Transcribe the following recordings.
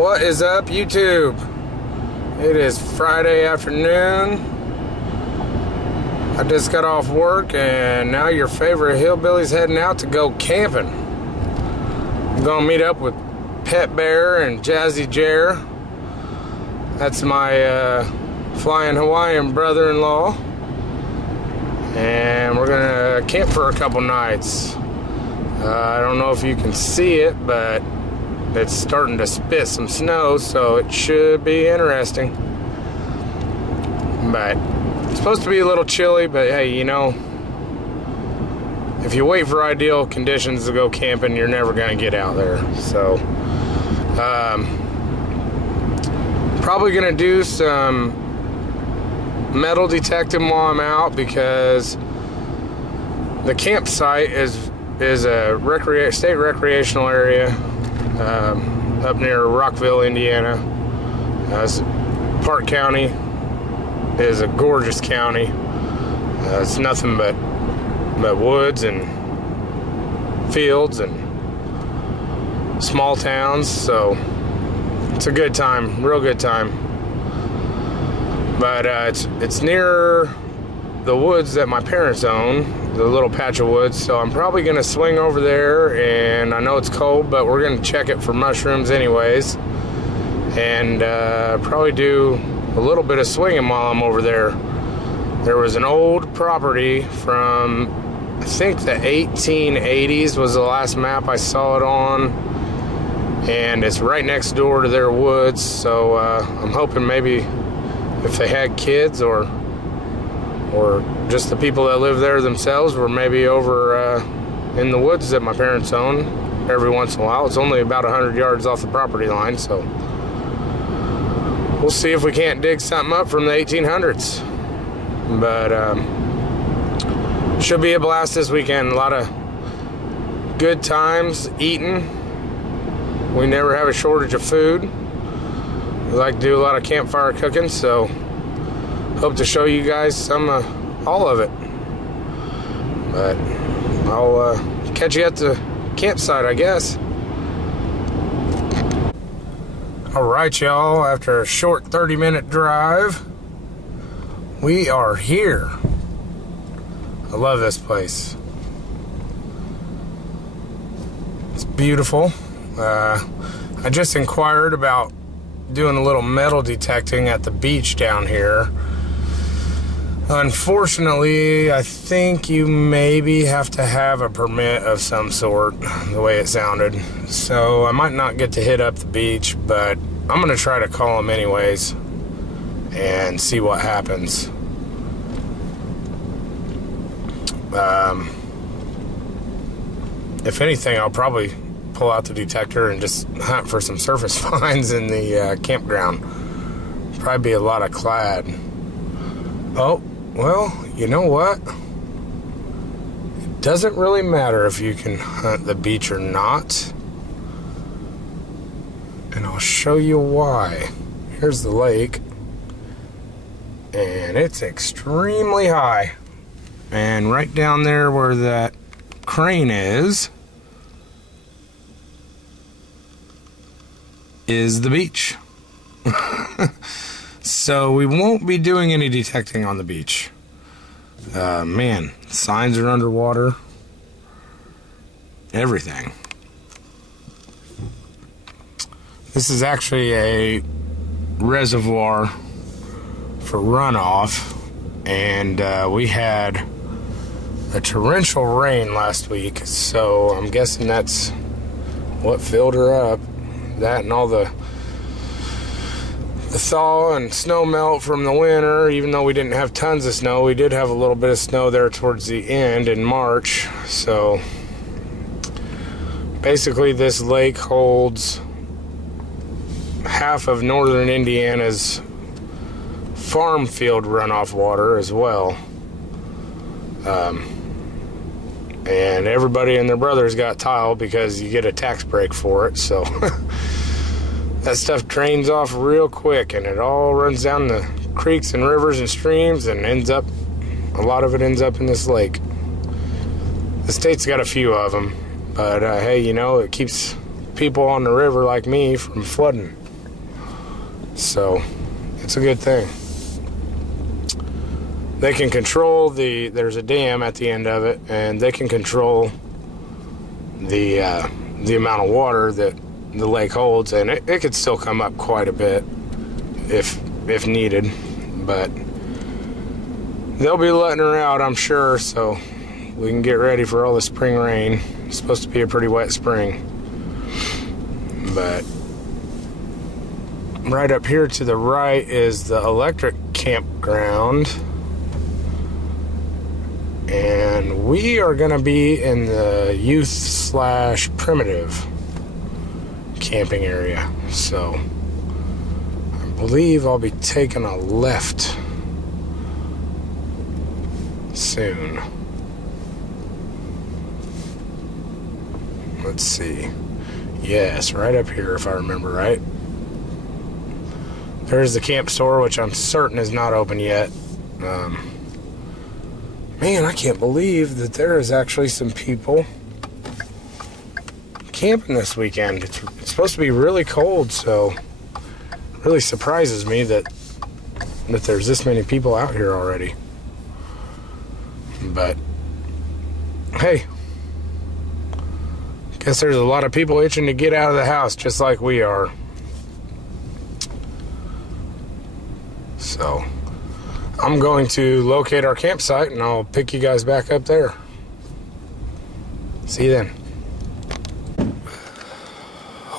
What is up, YouTube? It is Friday afternoon. I just got off work and now your favorite hillbilly's heading out to go camping. I'm gonna meet up with Pet Bear and Jazzy Jer. That's my flying Hawaiian brother-in-law. And we're gonna camp for a couple nights. I don't know if you can see it, but it's starting to spit some snow, so it should be interesting. But it's supposed to be a little chilly, but hey, you know, if you wait for ideal conditions to go camping, you're never gonna get out there. So probably gonna do some metal detecting while I'm out, because the campsite is a state recreational area up near Rockville, Indiana. Park County is a gorgeous county. It's nothing but woods and fields and small towns, so it's a good time, real good time. But it's near the woods that my parents own, the little patch of woods, so I'm probably gonna swing over there. And I know it's cold, but we're gonna check it for mushrooms anyways, and probably do a little bit of swinging while I'm over there. There was an old property from, I think, the 1880s was the last map I saw it on, and it's right next door to their woods. So I'm hoping maybe if they had kids or just the people that live there themselves were maybe over in the woods that my parents own every once in a while. It's only about 100 yards off the property line, so we'll see if we can't dig something up from the 1800s. But should be a blast this weekend. A lot of good times eating. We never have a shortage of food. We like to do a lot of campfire cooking, so hope to show you guys all of it. But I'll catch you at the campsite, I guess. Alright, y'all, after a short 30-minute drive, we are here. I love this place. It's beautiful. I just inquired about doing a little metal detecting at the beach down here. Unfortunately, I think you maybe have to have a permit of some sort, the way it sounded. So I might not get to hit up the beach, but I'm going to try to call them anyways and see what happens. If anything, I'll probably pull out the detector and just hunt for some surface finds in the campground. Probably be a lot of clad. Oh, well, you know what? It doesn't really matter if you can hunt the beach or not. And I'll show you why. Here's the lake. And it's extremely high. And right down there where that crane is the beach. So we won't be doing any detecting on the beach. Man, signs are underwater. Everything. This is actually a reservoir for runoff, and we had a torrential rain last week, so I'm guessing that's what filled her up. That and all the thaw and snow melt from the winter. Even though we didn't have tons of snow, we did have a little bit of snow there towards the end in March. So basically this lake holds half of northern Indiana's farm field runoff water as well. And everybody and their brothers got tile because you get a tax break for it, so that stuff drains off real quick, and it all runs down the creeks and rivers and streams and a lot of it ends up in this lake. The state's got a few of them, but hey, you know, it keeps people on the river like me from flooding. So it's a good thing. They can control there's a dam at the end of it, and they can control the amount of water that the lake holds, and it could still come up quite a bit if needed, but they'll be letting her out, I'm sure, so we can get ready for all the spring rain. It's supposed to be a pretty wet spring. But right up here to the right is the electric campground, and we are going to be in the youth/primitive camping area. So I believe I'll be taking a left soon. Let's see. Yes, right up here, if I remember right. There's the camp store, which I'm certain is not open yet. Man, I can't believe that there is actually some people camping this weekend. It's supposed to be really cold, so it really surprises me that there's this many people out here already. But hey, guess there's a lot of people itching to get out of the house just like we are. So I'm going to locate our campsite and I'll pick you guys back up there. See you then.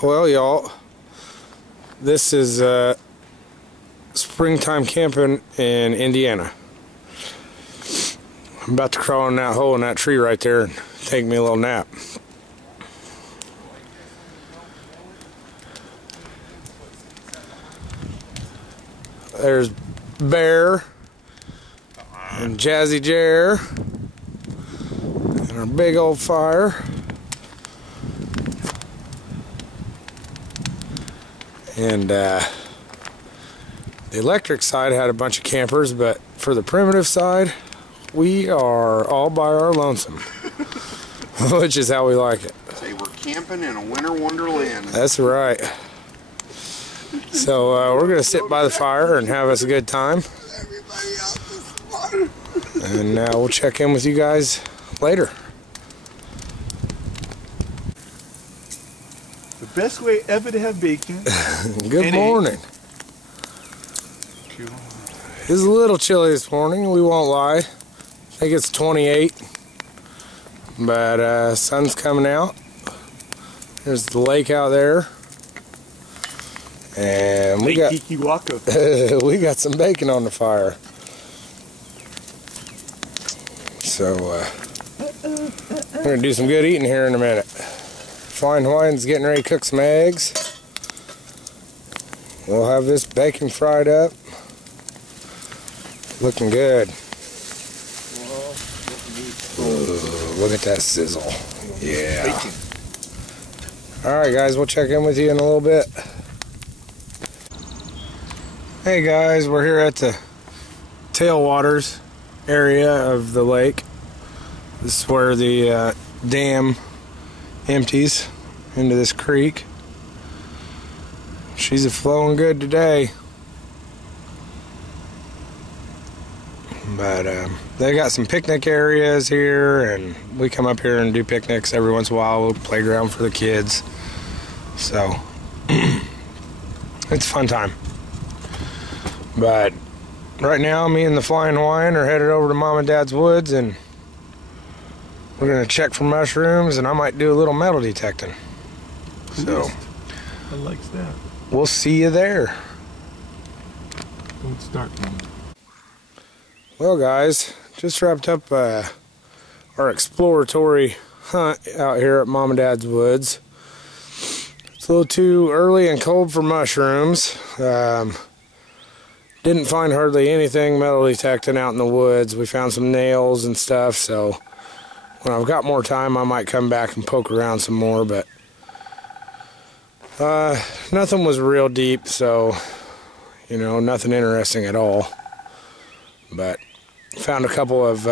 Well, y'all, this is springtime camping in Indiana. I'm about to crawl in that hole in that tree right there and take me a little nap. There's Bear and Jazzy Jer and our big old fire. And the electric side had a bunch of campers, but for the primitive side, we are all by our lonesome, which is how we like it. Say we're camping in a winter wonderland. That's right. So we're gonna sit by the fire and have us a good time, and we'll check in with you guys later. The best way ever to have bacon. Good morning. It's a little chilly this morning, we won't lie. I think it's 28, but sun's coming out. There's the lake out there, and we got we got some bacon on the fire. So we're gonna do some good eating here in a minute. Flying Hawaiian's getting ready to cook some eggs. We'll have this bacon fried up. Looking good. Look at that sizzle. Yeah. Alright guys, we'll check in with you in a little bit. Hey guys, we're here at the tailwaters area of the lake. This is where the dam empties into this creek. She's flowing good today. But they got some picnic areas here, and we come up here and do picnics every once in a while. We'll playground for the kids. So it's a fun time. But right now, me and the Flying Hawaiian are headed over to Mom and Dad's woods, and we're gonna check for mushrooms, and I might do a little metal detecting. So I like that. We'll see you there. Don't start now. Well guys, just wrapped up our exploratory hunt out here at Mom and Dad's woods. It's a little too early and cold for mushrooms. Didn't find hardly anything metal detecting out in the woods. We found some nails and stuff, so when I've got more time I might come back and poke around some more, but nothing was real deep, so you know, nothing interesting at all. But found a couple of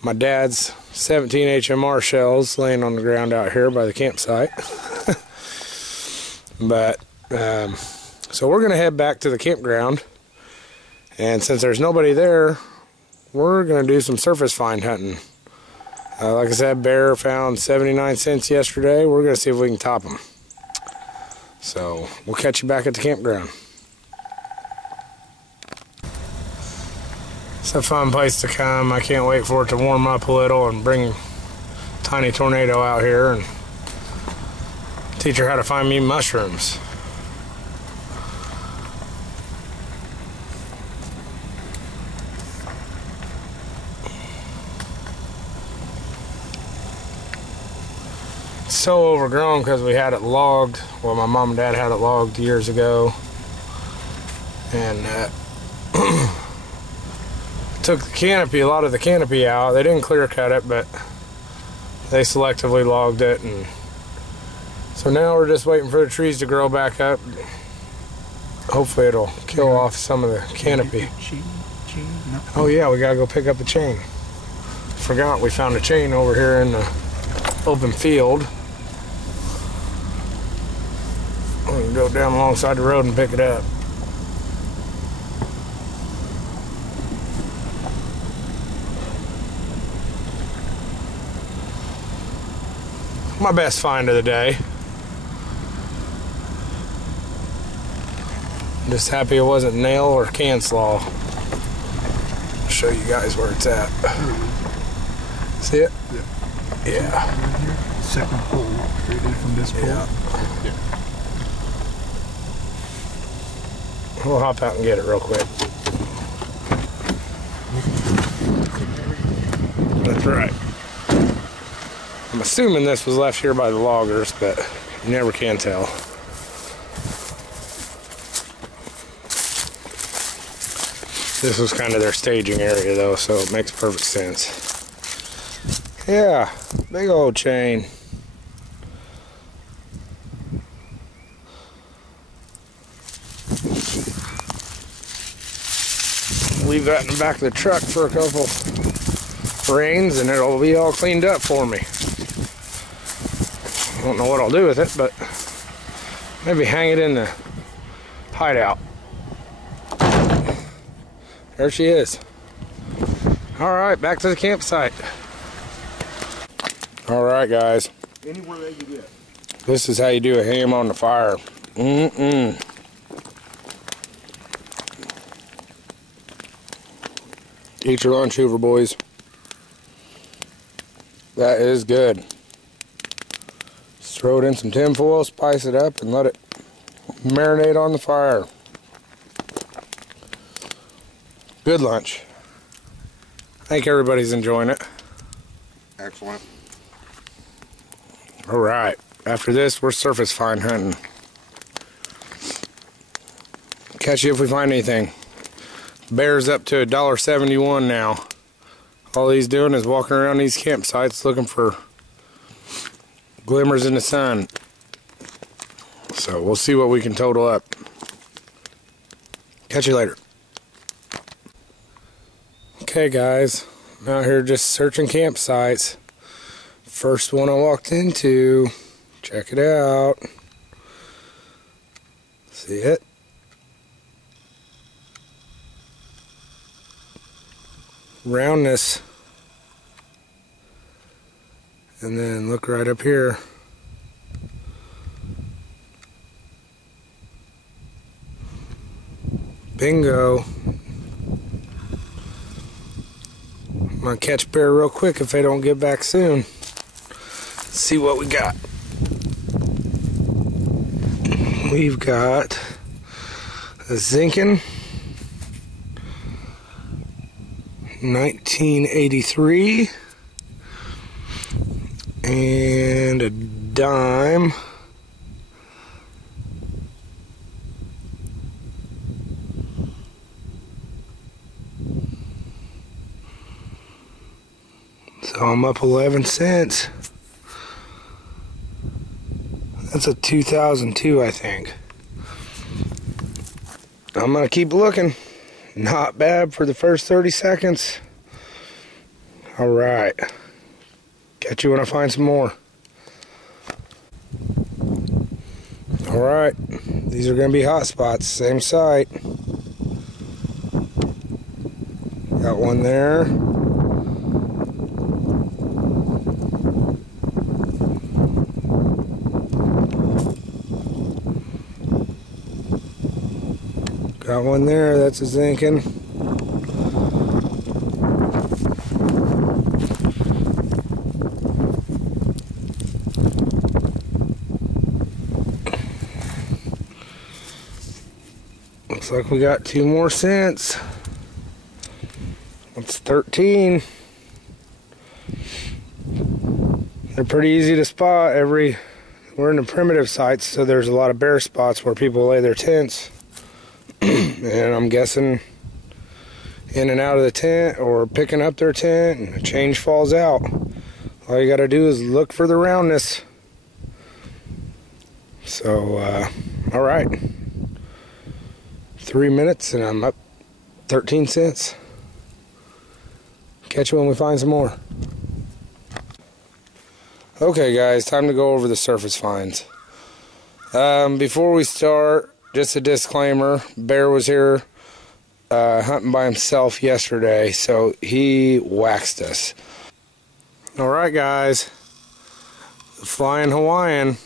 my dad's 17 HMR shells laying on the ground out here by the campsite. But So we're gonna head back to the campground, and since there's nobody there, we're gonna do some surface find hunting. Like I said, bear found 79 cents yesterday. We're gonna see if we can top them. So we'll catch you back at the campground. It's a fun place to come. I can't wait for it to warm up a little and bring Tiny Tornado out here and teach her how to find me mushrooms. It's so overgrown because we had it logged. Well, my mom and dad had it logged years ago, and took the canopy, a lot of the canopy out. They didn't clear cut it, but they selectively logged it, and so now we're just waiting for the trees to grow back up. Hopefully it'll kill off some of the canopy. Oh yeah, we gotta go pick up the chain. Forgot we found a chain over here in the open field. We can go down alongside the road and pick it up. My best find of the day. I'm just happy it wasn't nail or can slaw. I'll show you guys where it's at. See it? Yeah. Yeah. Right here. Second pole, right there from this pole. Yeah. Yeah. We'll hop out and get it real quick. That's right. I'm assuming this was left here by the loggers, but you never can tell. This was kind of their staging area though, so it makes perfect sense. Yeah, big old chain. Leave that in the back of the truck for a couple rains and it'll be all cleaned up for me. I don't know what I'll do with it, but maybe hang it in the hideout. There she is. Alright, back to the campsite. Alright guys. Anywhere they can get. This is how you do a ham on the fire. Eat your lunch, Hoover boys. That is good. Just throw it in some tin foil, spice it up, and let it marinate on the fire. Good lunch. I think everybody's enjoying it. Excellent. Alright, after this, we're surface find hunting. Catch you if we find anything. Bear's up to $1.71 now. All he's doing is walking around these campsites looking for glimmers in the sun. So we'll see what we can total up. Catch you later. Okay guys, I'm out here just searching campsites. First one I walked into, check it out. See it? Roundness. And then look right up here. Bingo. I'm gonna catch bear real quick if they don't get back soon. Let's see what we got. We've got a Zinkin 1983 and a dime. So I'm up 11 cents. That's a 2002, I think. I'm gonna keep looking. Not bad for the first 30 seconds. All right. Catch you when I find some more. All right, these are going to be hot spots, same site. Got one there. Got one there, that's a zinking. Looks like we got 2 more cents. That's 13. They're pretty easy to spot. We're in the primitive sites, so there's a lot of bare spots where people lay their tents. And I'm guessing in and out of the tent or picking up their tent and a change falls out. All you gotta do is look for the roundness. So, all right. 3 minutes and I'm up 13 cents. Catch you when we find some more. Okay guys, time to go over the surface finds. Before we start, just a disclaimer, Bear was here hunting by himself yesterday, so he waxed us. Alright guys, the Flying Hawaiian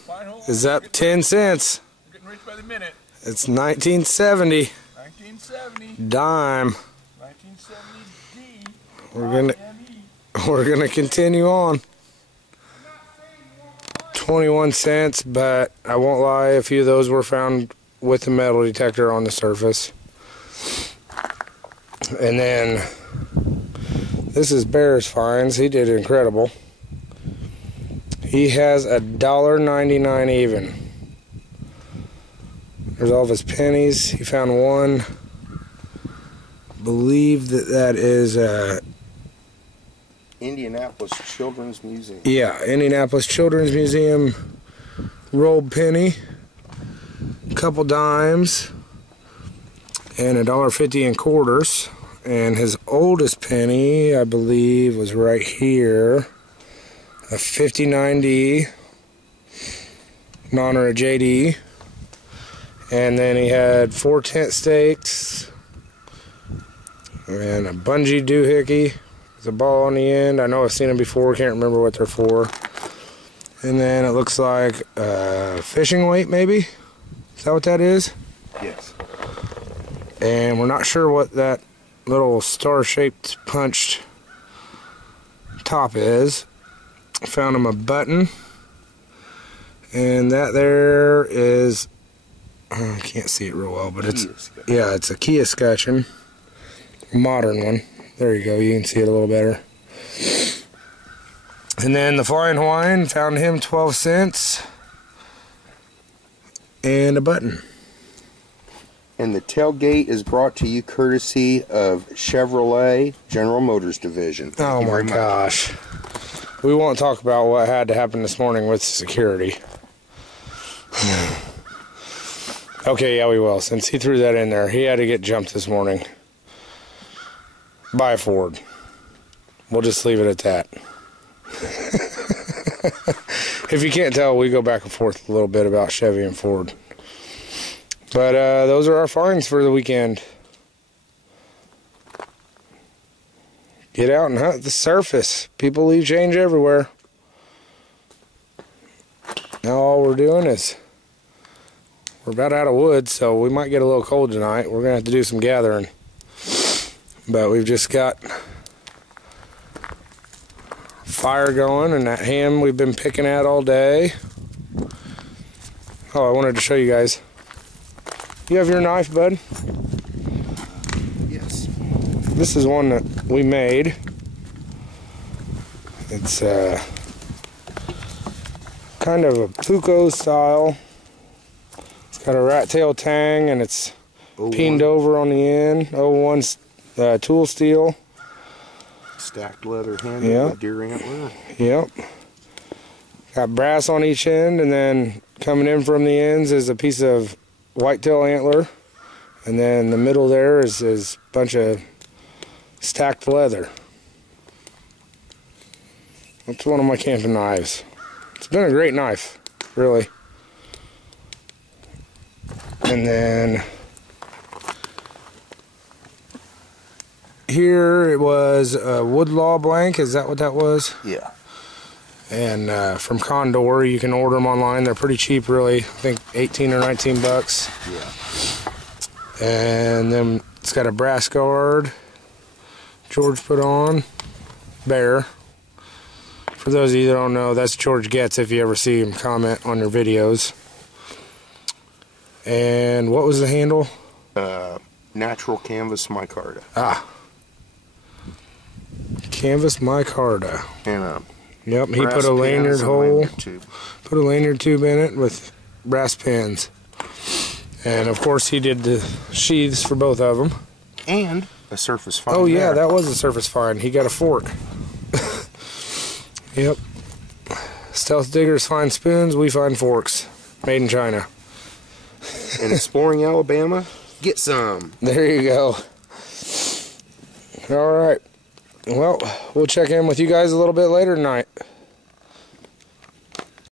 is up 10 cents. Getting rich by the minute. It's 1970. 1970. Dime. 1970 D. We're gonna continue on. 21 cents, but I won't lie, a few of those were found with the metal detector on the surface. And then this is Bear's finds. He did incredible. He has $1.99 even. There's all of his pennies. He found one. Believe that is Indianapolis Children's Museum. yeah, Indianapolis Children's Museum rolled penny, a couple dimes, and $1.50 in quarters. And his oldest penny, I believe, was right here, a 59D in honor of JD. And then he had 4 tent stakes and a bungee doohickey with a ball on the end. I know I've seen them before, can't remember what they're for. And then it looks like fishing weight, maybe? Is that what that is? Yes. And we're not sure what that little star-shaped punched top is. Found him a button. And that there is, I can't see it real well, but it's, yeah, it's a Kia Scutcheon. Modern one. There you go, you can see it a little better. And then the Flying Hawaiian, found him 12 cents. And a button. And the tailgate is brought to you courtesy of Chevrolet General Motors Division. Oh my gosh. We won't talk about what had to happen this morning with security. Okay, yeah, we will. Since he threw that in there, he had to get jumped this morning by a Ford. We'll just leave it at that. If you can't tell, we go back and forth a little bit about Chevy and Ford. But those are our finds for the weekend. Get out and hunt the surface. People leave change everywhere. Now all we're doing is, we're about out of wood, so we might get a little cold tonight. We're going to have to do some gathering. But we've just got fire going and that ham we've been picking at all day. Oh, I wanted to show you guys. You have your knife, bud? Yes. This is one that we made. It's kind of a Puko style. It's got a rat tail tang and it's peened over on the end. 01 tool steel. Stacked leather handle, Yep. deer antler. Yep. Got brass on each end, and then coming in from the ends is a piece of whitetail antler, and then the middle there is a bunch of stacked leather. That's one of my camping knives. It's been a great knife, really. And then here it was a Woodlaw blank. Is that what that was? Yeah. And from Condor, you can order them online. They're pretty cheap, really. I think 18 or 19 bucks. Yeah. And then it's got a brass guard George put on. Bear. For those of you that don't know, that's George Getz if you ever see him comment on your videos. And what was the handle? Natural canvas micarta. Ah. Canvas micarta. And Yep, he put a lanyard hole. Tube. Put a lanyard tube in it with brass pins. And of course he did the sheaths for both of them. And a surface find. Oh yeah, there. that was a surface find. He got a fork. Yep. Stealth diggers find spoons, we find forks. Made in China. In Exploring Alabama, get some. There you go. Alright. Well, we'll check in with you guys a little bit later tonight.